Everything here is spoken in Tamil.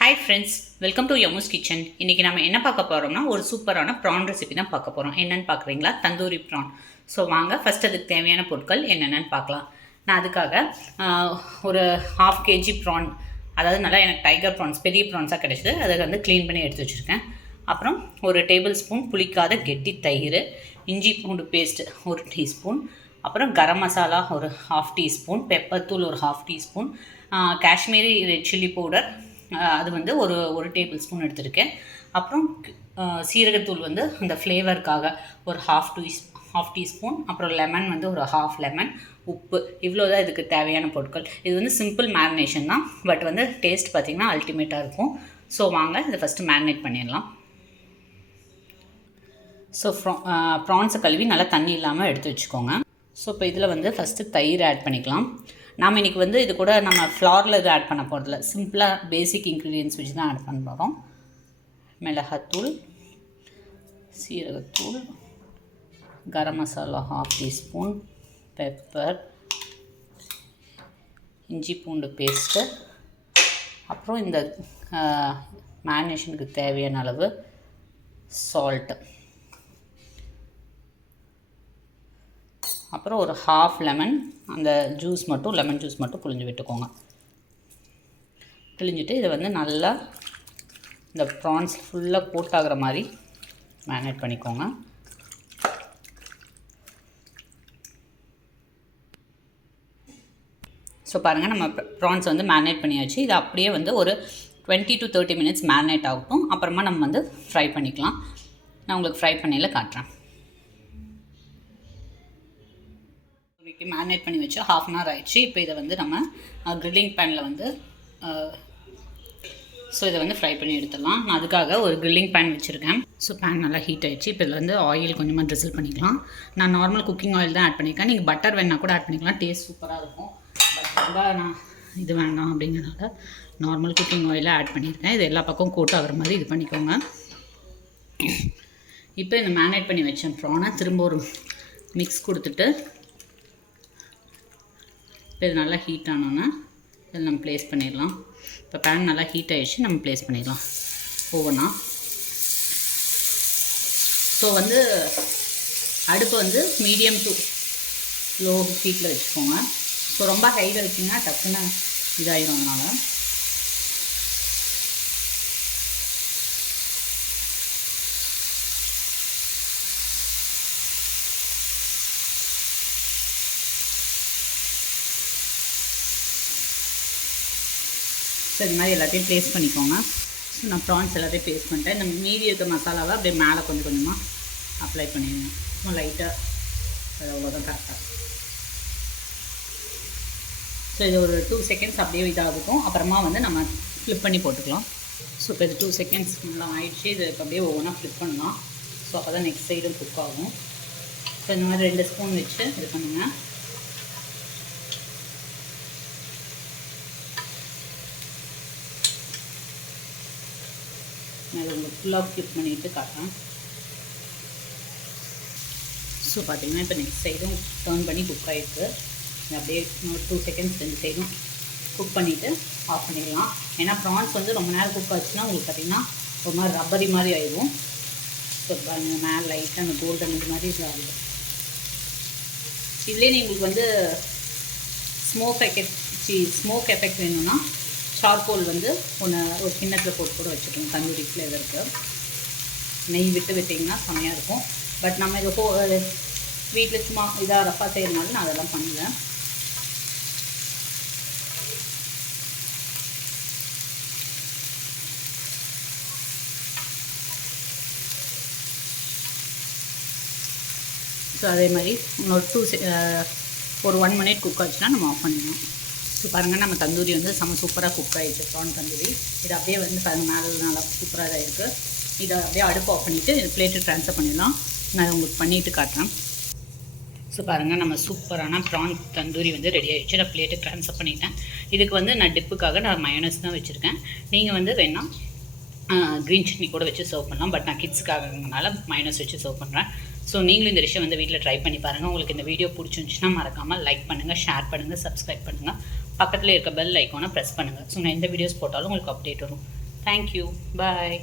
Hi friends, welcome to Yamu's kitchen. இன்றைக்கி நம்ம என்ன பார்க்க போகிறோம்னா ஒரு சூப்பரான ப்ரான் ரெசிபி தான் பார்க்க போகிறோம். என்னென்னு பார்க்குறீங்களா? தந்தூரி ப்ரான். ஸோ வாங்க ஃபஸ்ட் அதுக்கு தேவையான பொருட்கள் என்னென்னு பார்க்கலாம். நான் அதுக்காக ஒரு 1/2 kg ப்ரான், அதாவது நல்லா எனக்கு டைகர் ப்ரான்ஸ் பெரிய ப்ரான்ஸாக கிடச்சிது, அதை வந்து க்ளீன் பண்ணி எடுத்து வச்சுருக்கேன். அப்புறம் ஒரு டேபிள் ஸ்பூன் புளிக்காத கெட்டி தயிர், இஞ்சி பூண்டு பேஸ்ட் 1 டீஸ்பூன், அப்புறம் கரம் மசாலா ஒரு 1/2 டீஸ்பூன், பெப்பர் தூள் ஒரு 1/2 teaspoon, Kashmiri red chilli powder அது வந்து ஒரு டேபிள் ஸ்பூன் எடுத்திருக்கேன். அப்புறம் சீரகத்தூள் வந்து அந்த ஃப்ளேவருக்காக ஒரு 1/2 டீஸ்பூன், அப்புறம் லெமன் வந்து ஒரு 1/2 லெமன், உப்பு. இவ்வளோ தான் இதுக்கு தேவையான பொருட்கள். இது வந்து சிம்பிள் மேரினேஷன் தான், பட் வந்து டேஸ்ட் பார்த்திங்கன்னா அல்டிமேட்டாக இருக்கும். ஸோ வாங்க இதை ஃபஸ்ட்டு மேரினேட் பண்ணிடலாம். ஸோ ப்ரான்ஸை கழுவி நல்லா தண்ணி இல்லாமல் எடுத்து வச்சுக்கோங்க. ஸோ இப்போ இதில் வந்து ஃபஸ்ட்டு தயிர் ஆட் பண்ணிக்கலாம். நாம் இன்றைக்கி வந்து இது கூட நம்ம ஃப்ளாரில் இது ஆட் பண்ண போகிறதில்ல, சிம்பிளாக பேசிக் இன்க்ரீடியன்ட்ஸ் வச்சு தான் ஆட் பண்ண போகிறோம். மிளகாத்தூள், சீரகத்தூள், கரம் மசாலா 1/2 டீஸ்பூன், பெப்பர், இஞ்சி பூண்டு பேஸ்ட்டு, அப்புறம் இந்த மேரினேஷனுக்கு தேவையான அளவு சால்ட்டு, அப்புறம் ஒரு 1/2 லெமன், அந்த ஜூஸ் மட்டும் லெமன் ஜூஸ் மட்டும் புழிஞ்சு விட்டுக்கோங்க. புழிஞ்சிட்டு இதை வந்து நல்லா இந்த ப்ரான்ஸ் ஃபுல்லாக போட்டாகிற மாதிரி மேரினேட் பண்ணிக்கோங்க. ஸோ பாருங்கள், நம்ம ப்ரான்ஸ் வந்து மேரினேட் பண்ணியாச்சு. இது அப்படியே வந்து ஒரு 20 to 30 minutes மேரினேட் ஆகட்டும். அப்புறமா நம்ம வந்து ஃப்ரை பண்ணிக்கலாம். நான் உங்களுக்கு ஃப்ரை பண்ணையில் காட்டுறேன். மேரினேட் பண்ணி வச்சு 1/2 hour ஆயிடுச்சு. இப்போ இதை வந்து நம்ம க்ரில்லிங் பேனில் வந்து இதை வந்து ஃப்ரை பண்ணி எடுத்துடலாம். நான் அதுக்காக ஒரு க்ரில்லிங் பேன் வச்சுருக்கேன். ஸோ பேன் நல்லா ஹீட் ஆகிடுச்சு. இப்போ இதில் வந்து ஆயில் கொஞ்சமாக ட்ரிசில் பண்ணிக்கலாம். நான் நார்மல் குக்கிங் ஆயில் தான் ஆட் பண்ணியிருக்கேன். நீங்கள் பட்டர் வேணால் கூட ஆட் பண்ணிக்கலாம், டேஸ்ட் சூப்பராக இருக்கும். பட் ரொம்ப நான் இது வேணாம் அப்படிங்கிறனால நார்மல் குக்கிங் ஆயிலை ஆட் பண்ணியிருக்கேன். இது எல்லா பக்கம் கோட் ஆகிற மாதிரி இது பண்ணிக்கோங்க. இப்போ இந்த மேரினேட் பண்ணி வச்ச ப்ரானை திரும்ப ஒரு மிக்ஸ் கொடுத்துட்டு இப்போ இது நல்லா ஹீட் ஆனோன்னா இதில் நம்ம ப்ளேஸ் பண்ணிடலாம். இப்போ பேன் நல்லா ஹீட் ஆகிடுச்சு, நம்ம ப்ளேஸ் பண்ணிடலாம் ஒவ்வொன்றா. ஸோ வந்து அடுப்பு வந்து மீடியம் டு லோ ஹீட்டில் வச்சுக்கோங்க. ஸோ ரொம்ப ஹையில் வச்சிங்கன்னா டக்குன்னு இதாகிடும். அதனால் ஸோ இது மாதிரி எல்லாத்தையும் ப்ளேஸ் பண்ணிக்கோங்க. ஸோ நான் ப்ரான்ஸ் எல்லாத்தையும் ப்ளேஸ் பண்ணிட்டேன். இந்த மீதி இருக்க மசாலாவை அப்படியே மேலே கொஞ்சம் கொஞ்சமாக அப்ளை பண்ணிடுங்க. சும்மா லைட்டாக, அது அவ்வளோதான் கரெக்டாக. ஸோ இது ஒரு 2 seconds அப்படியே இதாகட்டும். அப்புறமா வந்து நம்ம ஃப்ளிப் பண்ணி போட்டுக்கலாம். ஸோ இப்போ இது 2 seconds நல்லா ஆகிடுச்சு. இது இப்போ அப்படியே ஒவ்வொன்றா ஃப்ளிப் பண்ணலாம். ஸோ அப்போ தான் நெக்ஸ்ட் சைடும் குக் ஆகும். ஸோ இந்த மாதிரி 2 ஸ்பூன் வச்சு இது பண்ணுங்கள். நான் இதை உங்களுக்கு ஃபுல்லாக ஃப்ளிப் பண்ணிவிட்டு காட்டுறேன். ஸோ பார்த்திங்கன்னா இப்போ நெக்ஸ்ட் சைடும் டர்ன் பண்ணி குக் ஆகிருக்கு. அப்படியே 2 seconds 2 சைடும் குக் பண்ணிவிட்டு ஆஃப் பண்ணிடலாம். ஏன்னா ப்ரான்ஸ் வந்து ரொம்ப நேரம் குக் ஆச்சுன்னா உங்களுக்கு பார்த்திங்கன்னா ஒரு மாதிரி ரப்பரி மாதிரி ஆகிடும். ஸோ மேலே லைட்டாக அந்த கோல்டன் இது மாதிரி இது ஆகுது. இதுலேயே உங்களுக்கு வந்து ஸ்மோக் எஃபெக்ட் வேணும்னா சார்கோல் வந்து ஒரு கிண்ணத்தில் போட்டு கூட வச்சுக்கணும். தந்தூரி ஃப்ளேவருக்கு நெய் விட்டிங்கன்னா செம்மையாக இருக்கும். பட் நம்ம இது வீட்டில் சும்மா இதாக ரஃபாக செய்யறதுனால நான் அதெல்லாம் பண்ணுவேன். ஸோ அதே மாதிரி ஒரு 1 minute குக் ஆச்சுன்னா நம்ம ஆஃப் பண்ணிடணும். ஸோ பாருங்கள், நம்ம தந்தூரி வந்து சூப்பராக குக் ஆகிடுச்சு. ப்ரான் தந்தூரி இது அப்படியே வந்து மேலே நல்லா சூப்பராக தான் இருக்குது. இதை அப்படியே அடுப்பு ஆஃப் பண்ணிவிட்டு பிளேட்டு ட்ரான்ஸ்ஃபர் பண்ணிடலாம். நான் உங்களுக்கு பண்ணிவிட்டு காட்டுறேன். ஸோ பாருங்கள், நம்ம சூப்பரான ப்ரான் தந்தூரி வந்து ரெடி ஆகிடுச்சு. நான் பிளேட்டு ட்ரான்ஸ்ஃபர் பண்ணிட்டேன். இதுக்கு வந்து நான் டிப்புக்காக நான் மயோனஸ் தான் வச்சுருக்கேன். நீங்கள் வந்து வேணால் க்ரீன் சட்னி கூட வச்சு சர்வ் பண்ணலாம். பட் நான் கிட்ஸுக்காகனால மைனஸ் வச்சு சர்வ் பண்ணுறேன். ஸோ நீங்களும் இந்த டிஷ்ஷை வந்து வீட்டில் ட்ரை பண்ணி பாருங்கள். உங்களுக்கு இந்த வீடியோ பிடிச்சிருந்துச்சுன்னா மறக்காமல் லைக் பண்ணுங்கள், ஷேர் பண்ணுங்கள், சப்ஸ்கிரைப் பண்ணுங்கள். பக்கத்தில் இருக்க பெல் ஐக்கானை ப்ரெஸ் பண்ணுங்கள். ஸோ நான் எந்த வீடியோஸ் போட்டாலும் உங்களுக்கு அப்டேட் வரும். தேங்க்யூ. பாய்.